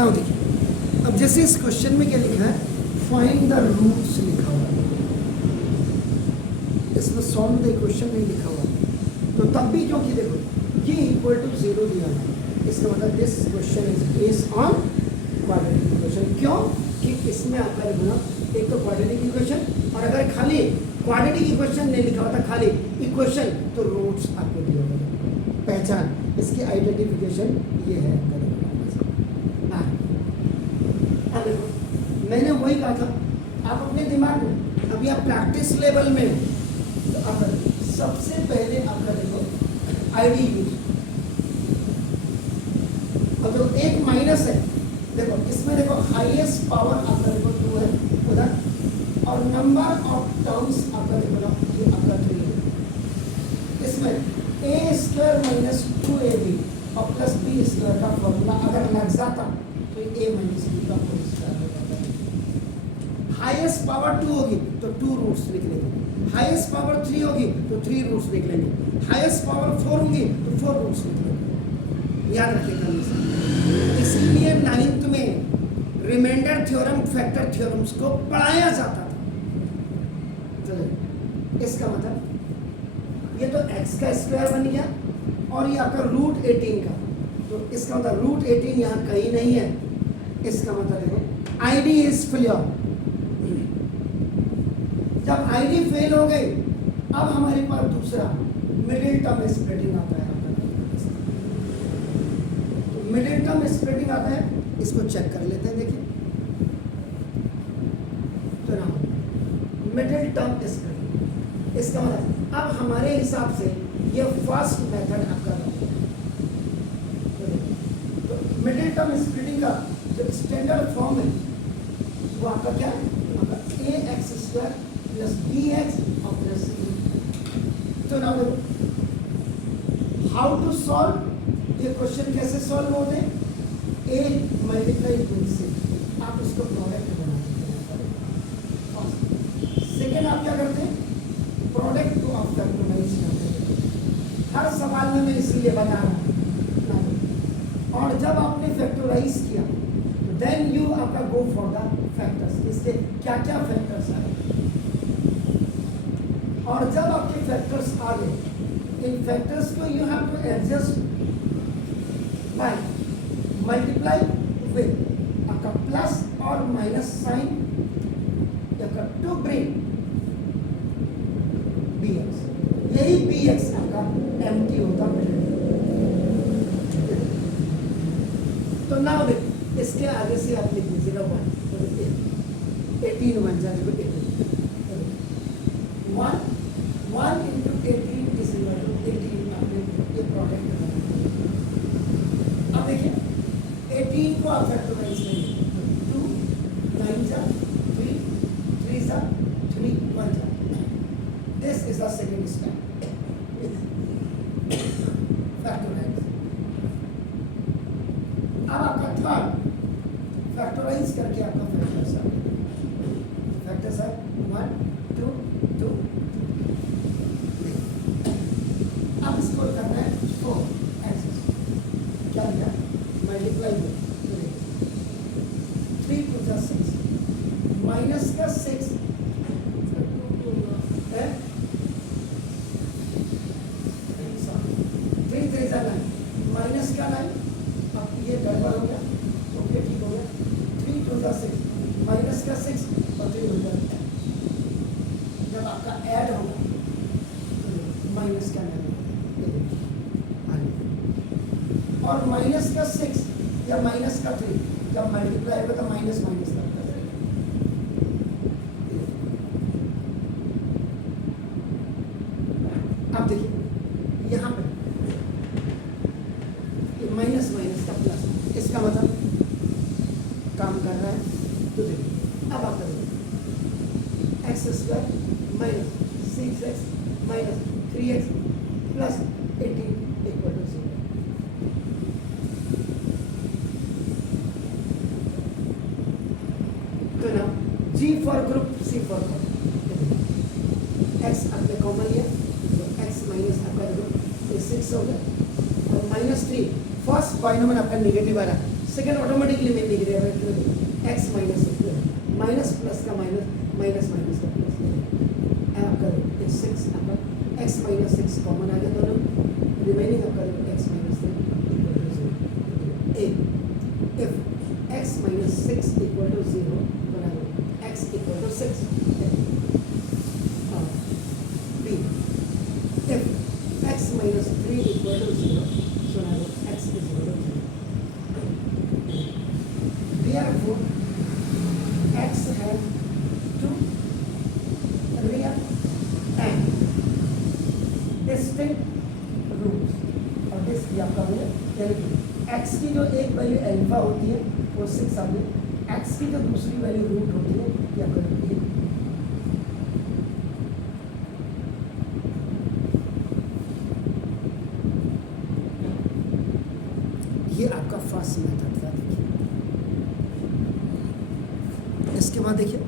Now देखिए, अब जैसे इस क्वेश्चन में क्या लिखा है, फाइंड द रूट्स लिखा हुआ है, इसमें सॉल्व द इक्वेशन नहीं लिखा हुआ, तो तब भी क्योंकि देखो ये इक्वल टू 0 दिया है, इसका मतलब this question is based on quadratic equation. क्यों कि इसमें आपका लिखना एक तो क्वाड्रेटिक इक्वेशन, और अगर खाली क्वाड्रेटिक इक्वेशन नहीं लिखा होता, खाली इक्वेशन, तो रूट्स आपको दिया होगा। पहचान इसकी आइडेंटिफिकेशन ये है। अब देखो मैंने वही कहा था, आप अपने दिमाग में अभी आप प्रैक्टिस लेवल में हो, तो आप सबसे पहले आपका देखो आईडी यूज, और जो एक माइनस है देखो इसमें देखो हाईएस्ट पावर आपका देखो 2 है उधर, और नंबर ऑफ टर्म्स आपका देखो ना ये आपका 3 है। इसमें a स्क्वायर माइनस 2ab और प्लस b स्क्वायर का फॉर्मूला अगर लग जाता तो a माइनस b का होल स्क्वायर हो जाता। हाईएस्ट पावर 2 होगी तो 2 रूट्स लिख लेंगे, हाईएस्ट पावर 3 होगी तो 3 रूट्स लिख लेंगे, हाईएस्ट पावर 4 होगी तो 4 रूट्स लिख लेंगे। याद रखिएगा, इसलिए 9th में रिमाइंडर थ्योरम, फैक्टर थ्योरम्स को पढ़ाया जाता था। चलिए इसका मतलब ये तो x का स्क्वायर बन गया, और ये आपका रूट 18 का, तो इसका मतलब रूट 18 यहाँ कहीं नहीं है। इसका मतलब देखो आईडी इज फेलियर, जब आईडी फेल हो गई अब हमारे पास दूसरा मिडिल टर्म स्प्लिटिंग आता है। तो मिडिल टर्म स्प्लिटिंग आता है, इसको चेक कर लेते हैं। देखिए तो ना मिडिल टर्म स्प्लिटिंग, इसका मतलब अब हमारे हिसाब से ये फर्स्ट मेथड आपका तो मिडिल टर्म स्प्लिटिंग का जो स्टैंडर्ड फॉर्म है वो आपका क्या है, आपका ax स्क्वायर प्लस bx और प्लस c। तो ना हाउ टू सॉल्व ये क्वेश्चन, कैसे सॉल्व होते हैं, a मल्टीप्लाई b से आप उसको प्रोडक्ट बना देते हैं। सेकेंड आप क्या करते हैं, प्रोडक्ट को आप फैक्टराइज करते हैं। हर सवाल में मैं इसीलिए बता रहा हूँ। और जब आपने फैक्टराइज किया तो देन यू आपका गो फॉर द फैक्टर्स, इसके क्या क्या फैक्टर्स आए, और जब आपके फैक्टर्स आ गए, इन फैक्टर्स को you have to adjust by multiply with आपका प्लस और minus sign to bring bx, यही bx आपका एम्प्टी होता है। तो नाउ देख इसके आगे से आप लिख लीजिए ना 18 बन जाए, 1 into 18 is equal to 18 आपने ये प्रोडक्ट बनाया। अब देखिए 18 को आप फैक्टराइज करिए, 2 9 जा 3 3 जा 3 1 जा, this is the second step factorise. अब आपका थर्ड फैक्टराइज करके आपका फैक्टर्स आ गया, फैक्टर्स है 1 2 2। अब इसको करना है 4 एक्सेस, क्या लिया मल्टीप्लाई में 3 2 जा 6 माइनस का 6 है 3 3 जा 9 माइनस का 9। अब ये गड़बड़ हो गया, ओके ठीक हो गया, 3 2 जा 6 माइनस का 6 और 3 हो गया। जब आपका ऐड होगा माइनस का 9 और माइनस का 6 या माइनस का 3 जब मल्टीप्लाई होगा तो माइनस माइनस का। अब देखिए यहाँ पे माइनस माइनस का प्लस, इसका मतलब काम कर रहा है। तो देखिए अब आप करेंगे x square minus 6x minus 3x plus 18 equal to 0। तो ना G for group, C for group, x आपने कॉमन लिया तो x माइनस आपका ग्रुप 6 हो गया, और -3 फर्स्ट बाइनोमियल आपका नेगेटिव आ रहा है, सेकेंड ऑटोमेटिकली में लिख रहे हैं एक्स माइनस माइनस प्लस का माइनस माइनस माइनस का प्लस आपका 6 आपका एक्स माइनस 6 कॉमन आ गया दोनों रिमेनिंग आपका x minus 3 equal to 0 if x minus 6 equal to 0 बराबर x equal to 6 be if x minus 3 equal to 0 so now x is equal to 0. Therefore, x has two real and distinct roots. और this ये आपका हो गया यानी कि x की जो एक वैल्यू अल्फा होती है वो 6 आ गई, x की जो दूसरी वैल्यू रूट होती है ये आपका ये आपका फर्स्ट मेथड था। देखिए इसके बाद देखिए